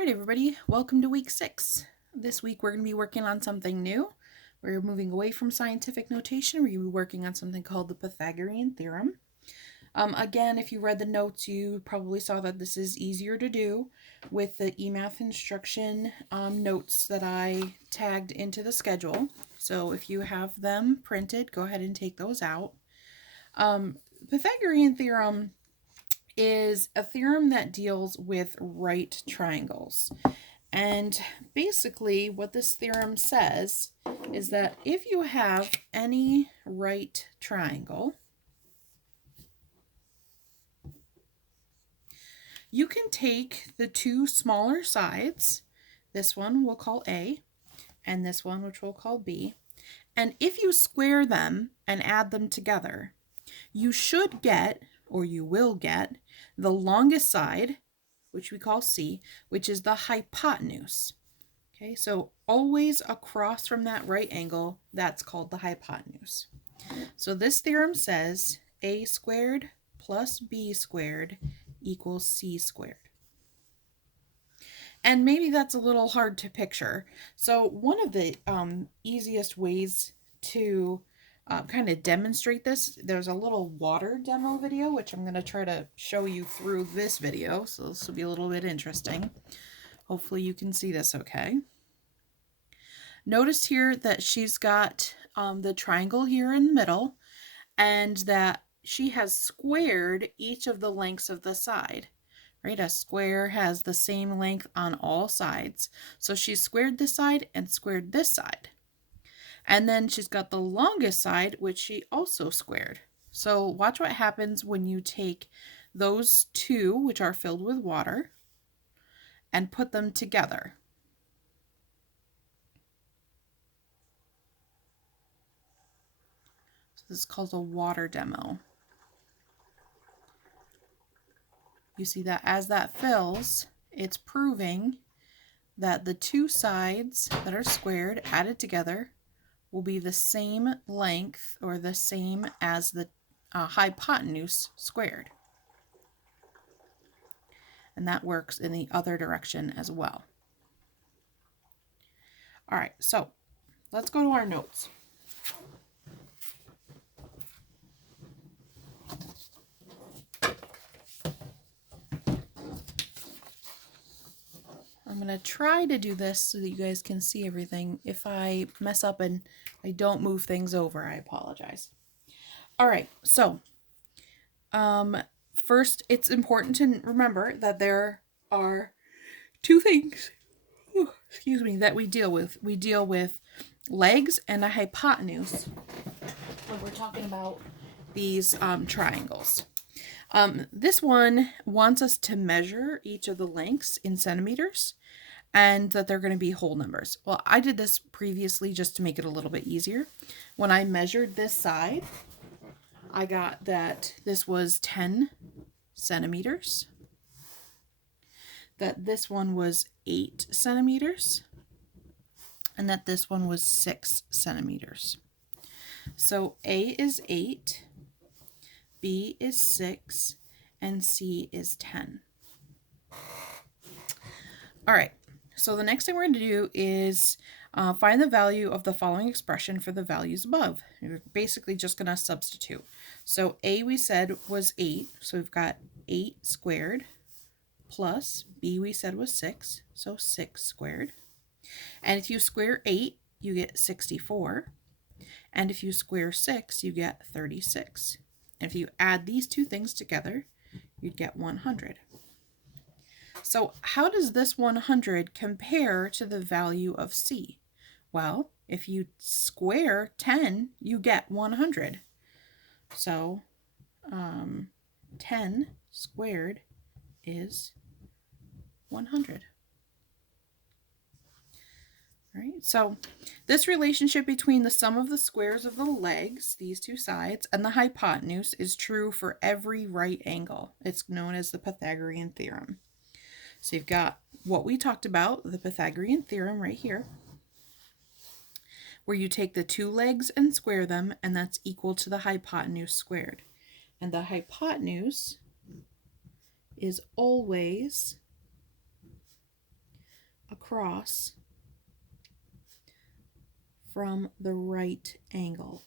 All right, everybody, welcome to week 6. This week we're going to be working on something new. We're moving away from scientific notation. We're going to be working on something called the Pythagorean Theorem. Again, if you read the notes, you probably saw that this is easier to do with the eMath instruction notes that I tagged into the schedule. So if you have them printed, go ahead and take those out. Pythagorean Theorem is a theorem that deals with right triangles. And basically what this theorem says is that if you have any right triangle, you can take the two smaller sides, this one we'll call A, and this one which we'll call B, and if you square them and add them together, you should get, or you will get, the longest side, which we call C, which is the hypotenuse. Okay, so always across from that right angle, that's called the hypotenuse. So this theorem says A squared plus B squared equals C squared. And maybe that's a little hard to picture. So one of the easiest ways to kind of demonstrate this, there's a little water demo video, which I'm going to try to show you through this video. So this will be a little bit interesting. Hopefully you can see this okay. Notice here that she's got the triangle here in the middle, and that she has squared each of the lengths of the side. Right, a square has the same length on all sides. So she squared this side and squared this side. And then she's got the longest side, which she also squared. So watch what happens when you take those two, which are filled with water, and put them together. So this is called a water demo. You see that as that fills, it's proving that the two sides that are squared added together will be the same length or the same as the hypotenuse squared. And that works in the other direction as well. All right, so let's go to our notes. I'm going to try to do this so that you guys can see everything. If I mess up and I don't move things over, I apologize. All right, so first, it's important to remember that there are two things, that we deal with. We deal with legs and a hypotenuse when we're talking about these triangles. This one wants us to measure each of the lengths in centimeters, and that they're going to be whole numbers. Well, I did this previously just to make it a little bit easier. When I measured this side, I got that this was 10 centimeters, that this one was 8 centimeters, and that this one was 6 centimeters. So A is 8, B is 6, and C is 10. All right, so the next thing we're going to do is find the value of the following expression for the values above. We're basically just going to substitute. So A we said was 8, so we've got 8 squared, plus B we said was 6, so 6 squared. And if you square 8, you get 64. And if you square 6, you get 36. And if you add these two things together, you'd get 100. So how does this 100 compare to the value of C? Well, if you square 10, you get 100. So 10 squared is 100. All right, so this relationship between the sum of the squares of the legs, these two sides, and the hypotenuse is true for every right angle. It's known as the Pythagorean theorem. So you've got what we talked about, the Pythagorean theorem right here, where you take the two legs and square them, and that's equal to the hypotenuse squared. And the hypotenuse is always across from the right angle.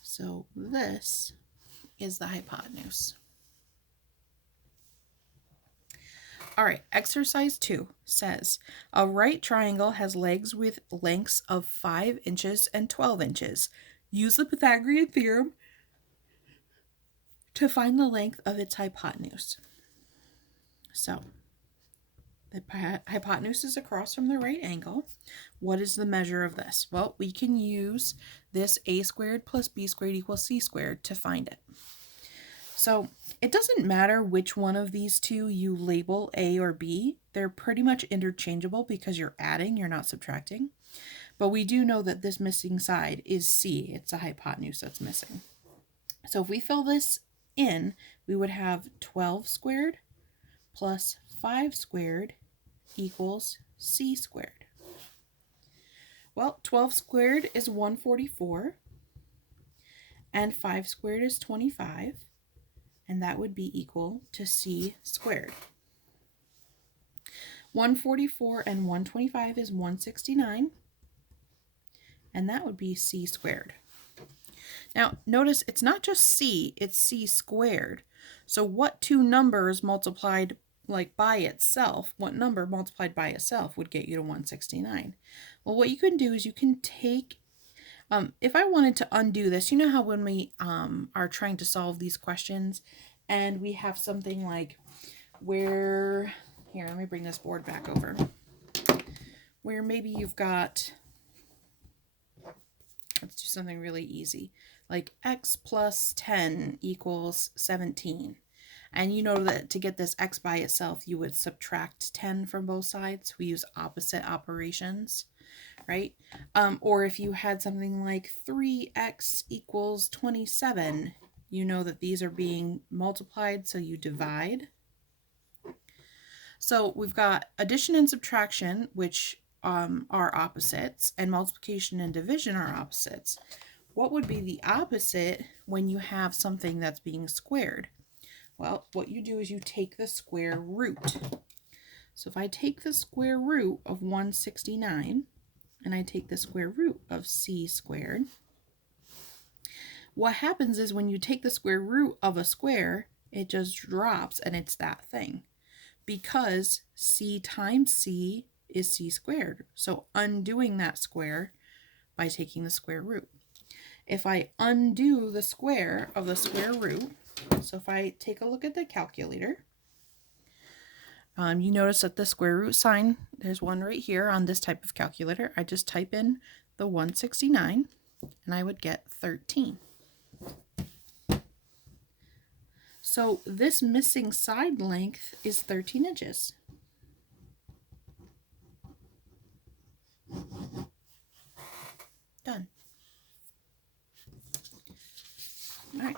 So this is the hypotenuse. All right, exercise 2 says, a right triangle has legs with lengths of 5 inches and 12 inches. Use the Pythagorean theorem to find the length of its hypotenuse. So, the hypotenuse is across from the right angle. What is the measure of this? Well, we can use this a squared plus b squared equals c squared to find it. So it doesn't matter which one of these two you label A or B. They're pretty much interchangeable because you're adding, you're not subtracting. But we do know that this missing side is C. It's a hypotenuse that's missing. So if we fill this in, we would have 12 squared plus 5 squared equals C squared. Well, 12 squared is 144, and 5 squared is 25. And that would be equal to C squared. 144 and 125 is 169, and that would be C squared. Now, notice it's not just C, it's C squared. So what two numbers multiplied by itself, what number multiplied by itself would get you to 169? Well, what you can do is you can take, if I wanted to undo this, you know how when we are trying to solve these questions and we have something like where, here, let me bring this board back over, where maybe you've got, let's do something really easy, like x plus 10 equals 17. And you know that to get this x by itself, you would subtract 10 from both sides. We use opposite operations, right? Or if you had something like 3x equals 27, you know that these are being multiplied, so you divide. So we've got addition and subtraction, which are opposites, and multiplication and division are opposites. What would be the opposite when you have something that's being squared? Well, what you do is you take the square root. So if I take the square root of 169 and I take the square root of C squared, what happens is when you take the square root of a square, it just drops and it's that thing. Because C times C is C squared. So undoing that square by taking the square root. If I undo the square of the square root, so if I take a look at the calculator, you notice that the square root sign, there's one right here on this type of calculator. I just type in the 169 and I would get 13. So this missing side length is 13 inches. Done. All right.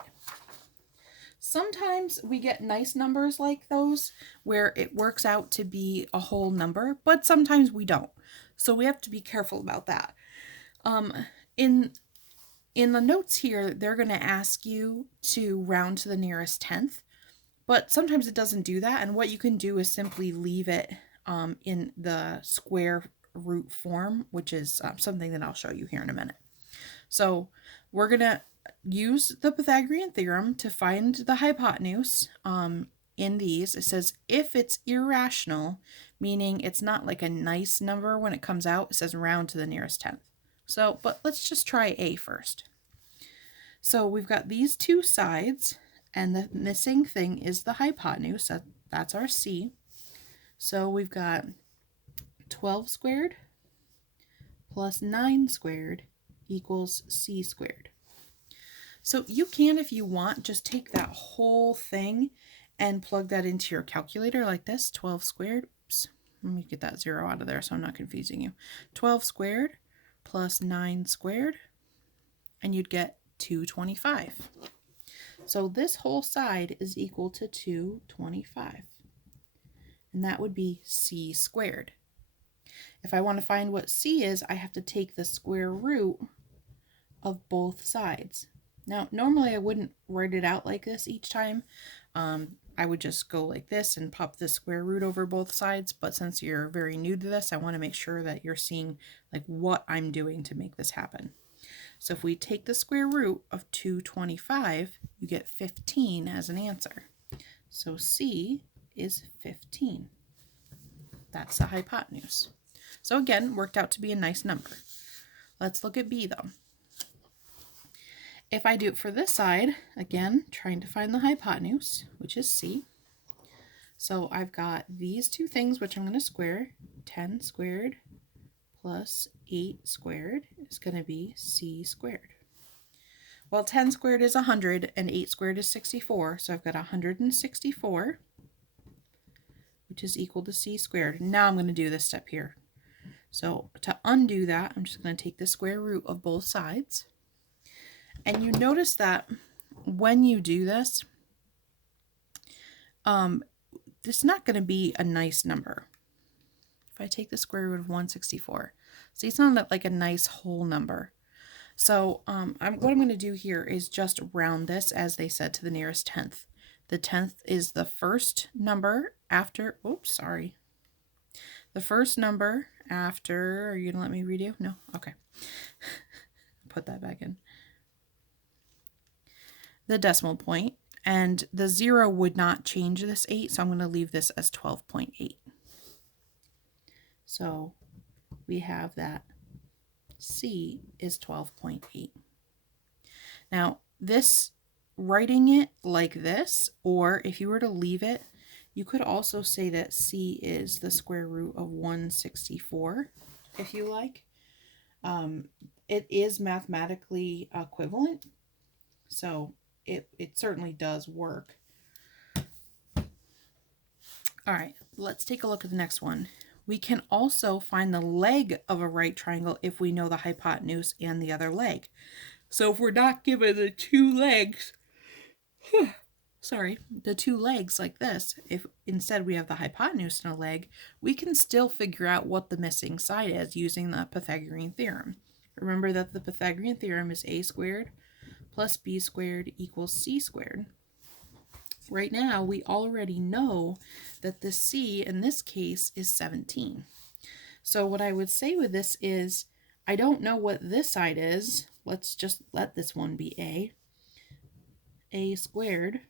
Sometimes we get nice numbers like those where it works out to be a whole number, but sometimes we don't. So we have to be careful about that. In the notes here, they're going to ask you to round to the nearest tenth, but sometimes it doesn't do that. And what you can do is simply leave it in the square root form, which is something that I'll show you here in a minute. So we're going to use the Pythagorean theorem to find the hypotenuse in these. It says if it's irrational, meaning it's not like a nice number when it comes out, it says round to the nearest tenth. So, but let's just try A first. So we've got these two sides, and the missing thing is the hypotenuse. That's our C. So we've got 12 squared plus 9 squared equals C squared. So you can, if you want, just take that whole thing and plug that into your calculator like this. 12 squared, oops, let me get that 0 out of there so I'm not confusing you. 12 squared plus 9 squared, and you'd get 225. So this whole side is equal to 225. And that would be C squared. If I want to find what C is, I have to take the square root of both sides. Now, normally I wouldn't write it out like this each time. I would just go like this and pop the square root over both sides, but since you're very new to this, I want to make sure that you're seeing like what I'm doing to make this happen. So if we take the square root of 225, you get 15 as an answer. So C is 15. That's the hypotenuse. So again, worked out to be a nice number. Let's look at B though. If I do it for this side, again, trying to find the hypotenuse, which is C. So I've got these two things, which I'm going to square. 10 squared plus 8 squared is going to be C squared. Well, 10 squared is 100 and 8 squared is 64. So I've got 164, which is equal to C squared. Now I'm going to do this step here. So to undo that, I'm just going to take the square root of both sides. And you notice that when you do this, this is not going to be a nice number. If I take the square root of 164, see, it's not like a nice whole number. So what I'm going to do here is just round this, as they said, to the nearest tenth. The tenth is the first number after, oops, sorry. The first number after, are you going to let me redo? No? Okay. Put that back in. The decimal point, and the 0 would not change this 8, so I'm going to leave this as 12.8. So we have that C is 12.8. Now this, writing it like this, or if you were to leave it, you could also say that C is the square root of 164, if you like. It is mathematically equivalent, so it certainly does work. All right, let's take a look at the next one. We can also find the leg of a right triangle if we know the hypotenuse and the other leg. So if we're not given the two legs, the two legs like this, if instead we have the hypotenuse and a leg, we can still figure out what the missing side is using the Pythagorean theorem. Remember that the Pythagorean theorem is a squared plus b squared equals c squared. Right now, we already know that the c in this case is 17. So what I would say with this is, I don't know what this side is. Let's just let this one be a squared.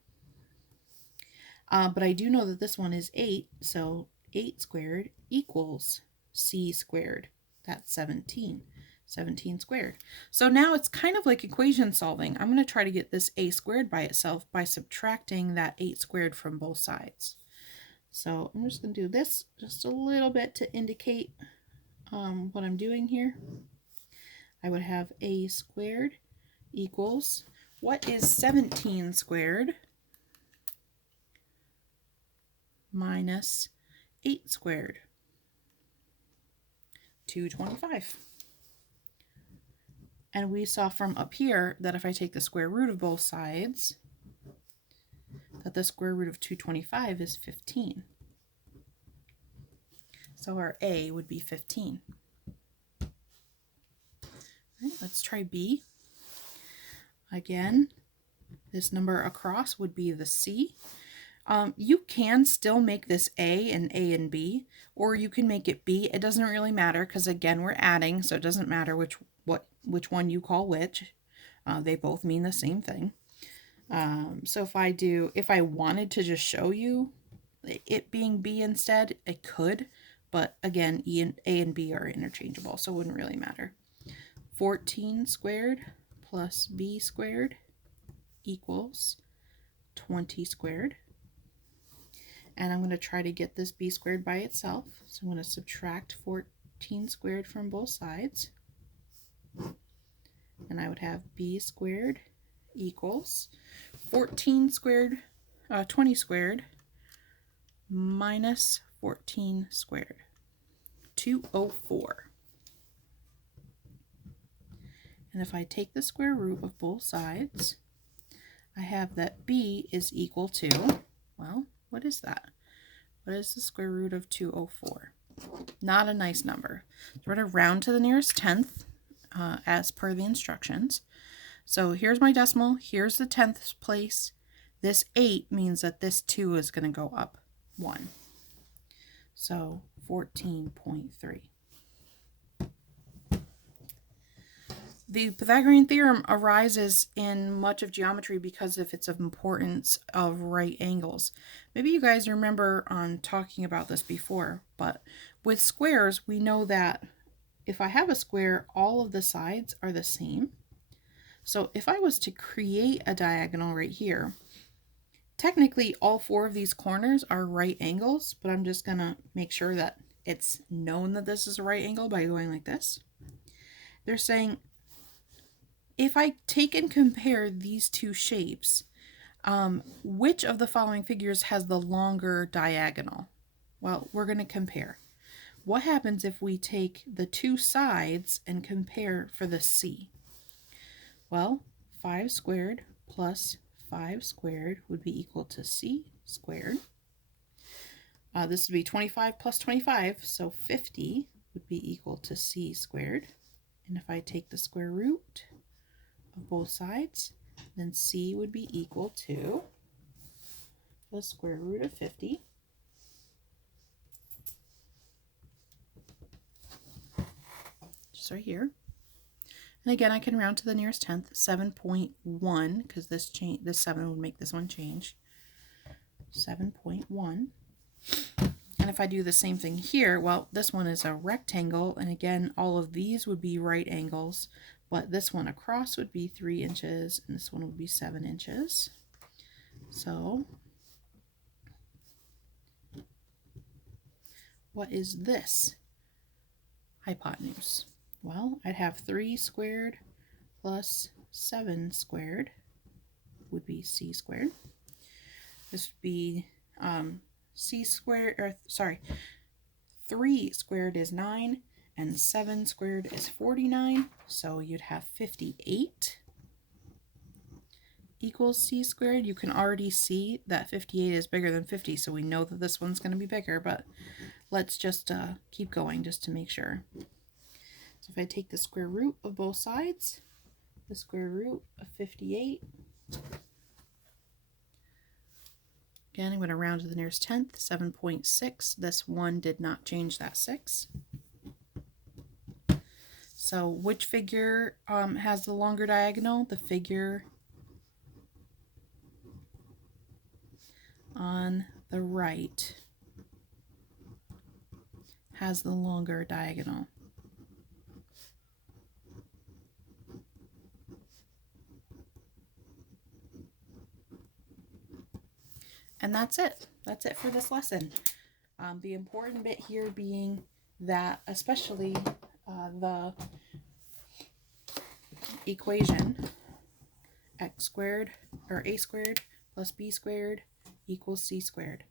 But I do know that this one is 8, so 8 squared equals c squared. That's 17. 17 squared. So now it's kind of like equation solving. I'm going to try to get this a squared by itself by subtracting that 8 squared from both sides. So I'm just going to do this just a little bit to indicate what I'm doing here. I would have a squared equals, what is 17 squared minus 8 squared? 225. And we saw from up here that if I take the square root of both sides, that the square root of 225 is 15. So our A would be 15. All right, let's try B. Again, this number across would be the C. You can still make this A and B, or you can make it B. It doesn't really matter because, again, we're adding, so it doesn't matter which one you call which. They both mean the same thing. So if I wanted to just show you it being B instead, I could, but again, A and B are interchangeable, so it wouldn't really matter. 14 squared plus B squared equals 20 squared. And I'm going to try to get this b squared by itself. So I'm going to subtract 14 squared from both sides. And I would have b squared equals 14 squared, 20 squared minus 14 squared, 204. And if I take the square root of both sides, I have that b is equal to, well, what is that? What is the square root of 204? Not a nice number. So we're going to round to the nearest tenth as per the instructions. So here's my decimal, here's the 10th place. This 8 means that this 2 is going to go up 1. So 14.3. The Pythagorean theorem arises in much of geometry because of its importance of right angles. Maybe you guys remember talking about this before, but with squares, we know that if I have a square, all of the sides are the same. So if I was to create a diagonal right here, technically all 4 of these corners are right angles, but I'm just going to make sure that it's known that this is a right angle by going like this. They're saying, if I take and compare these two shapes, which of the following figures has the longer diagonal? Well, we're going to compare. What happens if we take the two sides and compare for the C? Well, 5 squared plus 5 squared would be equal to C squared. This would be 25 plus 25, so 50 would be equal to C squared. And if I take the square root of both sides, then C would be equal to the square root of 50. Just right here. And again, I can round to the nearest tenth, 7.1, because this 7 would make this one change. 7.1. And if I do the same thing here, well, this one is a rectangle, and again, all of these would be right angles, but this one across would be 3 inches, and this one would be 7 inches. So, what is this hypotenuse? Well, I'd have 3 squared plus 7 squared would be C squared. This would be C squared, or sorry, 3 squared is 9, and 7 squared is 49, so you'd have 58 equals C squared. You can already see that 58 is bigger than 50, so we know that this one's going to be bigger, but let's just keep going just to make sure. So if I take the square root of both sides, the square root of 58, again, I'm going to round to the nearest tenth, 7.6. This one did not change that 6. So which figure has the longer diagonal? The figure on the right has the longer diagonal. And that's it. That's it for this lesson. The important bit here being that especially the equation x squared or a squared plus b squared equals c squared.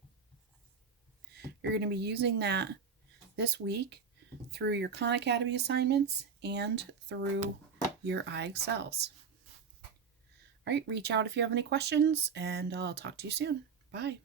You're going to be using that this week through your Khan Academy assignments and through your iExcels. All right, reach out if you have any questions, and I'll talk to you soon. Bye.